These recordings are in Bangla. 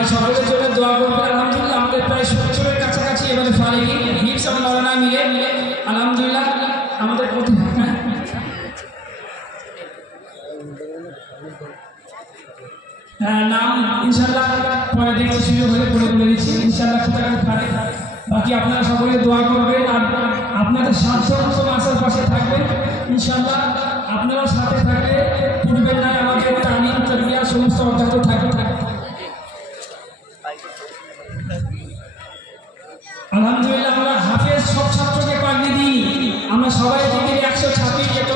ভাই সকলের জন্য দোয়া করবেন। আলহামদুলিল্লাহ আমাদের প্রায় 70-এর কাছাকাছি এবারে ফারিগি হিপস এবং মৌলানা মিলে আলহামদুলিল্লাহ আমাদের প্রতি নাম ইনশাল্লাহ পরে দেখছি সুযোগ হলে পরে বলে দিচ্ছি ইনশাল্লাহ কোথায় পারে। বাকি আপনারা সকলে দোয়া করবেন আর আপনাদের সাধ্যমতো মাসের পাশে থাকবেন ইনশাল্লাহ। আপনারা সাথে থাকলে পূর্বের নাই আমাদের তালিম তরবিয়া সমস্ত অব্যাহত থাকবে। আলহামদুলিল্লাহ আমরা হাফেজ সব ছাত্রকে পাগড়ি দিইনি, আমরা সবাই থেকে 126 যেত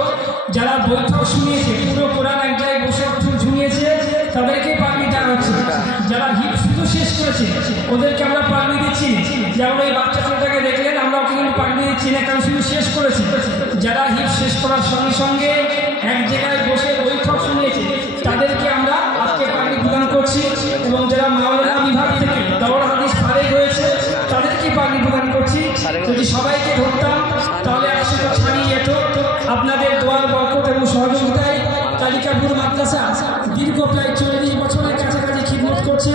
যারা বৈঠক শুনিয়েছে পুরো কোরআন এক জায়গায় বসে শুনিয়েছে তাদেরকে পাগড়ি দেওয়া হচ্ছে। যারা হিপ শুধু শেষ করেছে ওদেরকে আমরা পাগড়ি দিচ্ছি। যেমন এই বাচ্চা ছেলেটাকে দেখলেন আমরা ওকে কিন্তু পাগড়ি দিচ্ছি না, কারণ শুধু শেষ করেছে। যারা হিপ শেষ করার সঙ্গে সঙ্গে এক জায়গায় বসে বৈঠক শুনিয়েছে তাদেরকে আমরা আজকে পাগড়ি প্রদান করছি। এবং যারা মাওলানা বিভাগ থেকে দৌড় হাদিস ফারেক হয়েছে তাদেরকে পাগড়ি প্রদান করছি। যদি সবাইকে ধরতাম তাহলে 100টা ছাড়িয়ে যেত। আপনাদের দোয়ার বরকত এবং সহযোগিতায় কালিকাপুর মাদ্রাসা দীর্ঘ প্রায় 40 বছরের কাছাকাছি খিদমত করছে।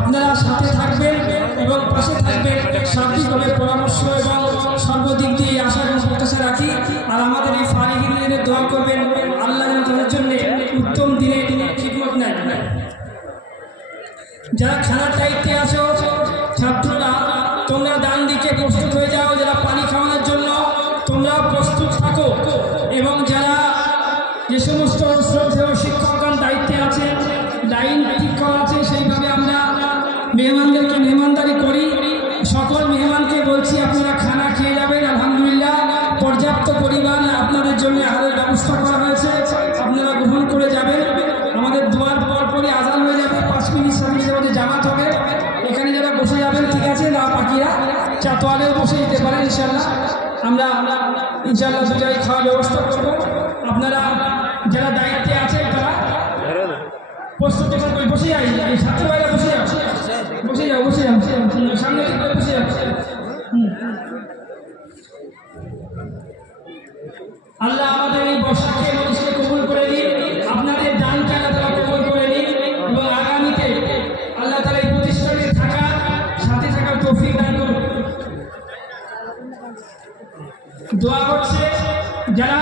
আপনারা সাথে থাকবেন এবং পাশে থাকবেন, সার্বিকভাবে পরামর্শ এবং সর্বদিক দিয়ে আশা এবং প্রত্যাশা রাখি। আর আমাদের এই ফারিগিনের দোয়া করবেন আল্লাহ যেন তাদের জন্য উত্তম দিনে খিদমত নেন। যারা খানার দায়িত্বে আছো ছাত্ররা তোমরা ডান দিকে প্রস্তুত হয়ে যাও, যারা পানি খাওয়ানোর জন্য তোমরা প্রস্তুত থাকো। এবং যারা যে সমস্ত শ্রদ্ধেয় শিক্ষকগণ দায়িত্বে আছে লাইন ঠিক করা আছে সেইভাবে আমরা মেহমানদেরকে মেহমানদারি করি। সকল মেহমানকে বলছি আপনারা খানা খেয়ে যাবেন। আলহামদুলিল্লাহ পর্যাপ্ত পরিমাণে আপনাদের জন্য আহারের ব্যবস্থা করা হয়েছে, আপনারা গ্রহণ করে যাবেন। আমাদের দোয়ার পরপরই আজান হয়ে যাবে, 5 মিনিট 7 মিনিটের মধ্যে জামাত হবে। এখানে যারা বসে যাবেন ঠিক আছে, না বাকিরা চাতোয়ালেও বসে যেতে পারেন ইনশাল্লাহ। আমরা ইনশাল্লাহ দু জায়গায় খাওয়ার ব্যবস্থা করবো। আপনারা যারা দায়িত্বে আছে তারা প্রস্তুতি করে বসে যাই, ছাত্র ভাইরা বসে যাও, বসে যাও, বসে যাও, সামনে বসে যাও। আল্লাহ আমাদের এই বর্ষাকে মানুষকে কবুল করে দিন, আপনাদের দানকে আল্লাহ তাআলা কবুল করে দিন এবং আগামীতে আল্লাহ তাআলা এই প্রতিষ্ঠানে থাকার সাথে থাকার তৌফিক দান করুন। দোয়া করছে যারা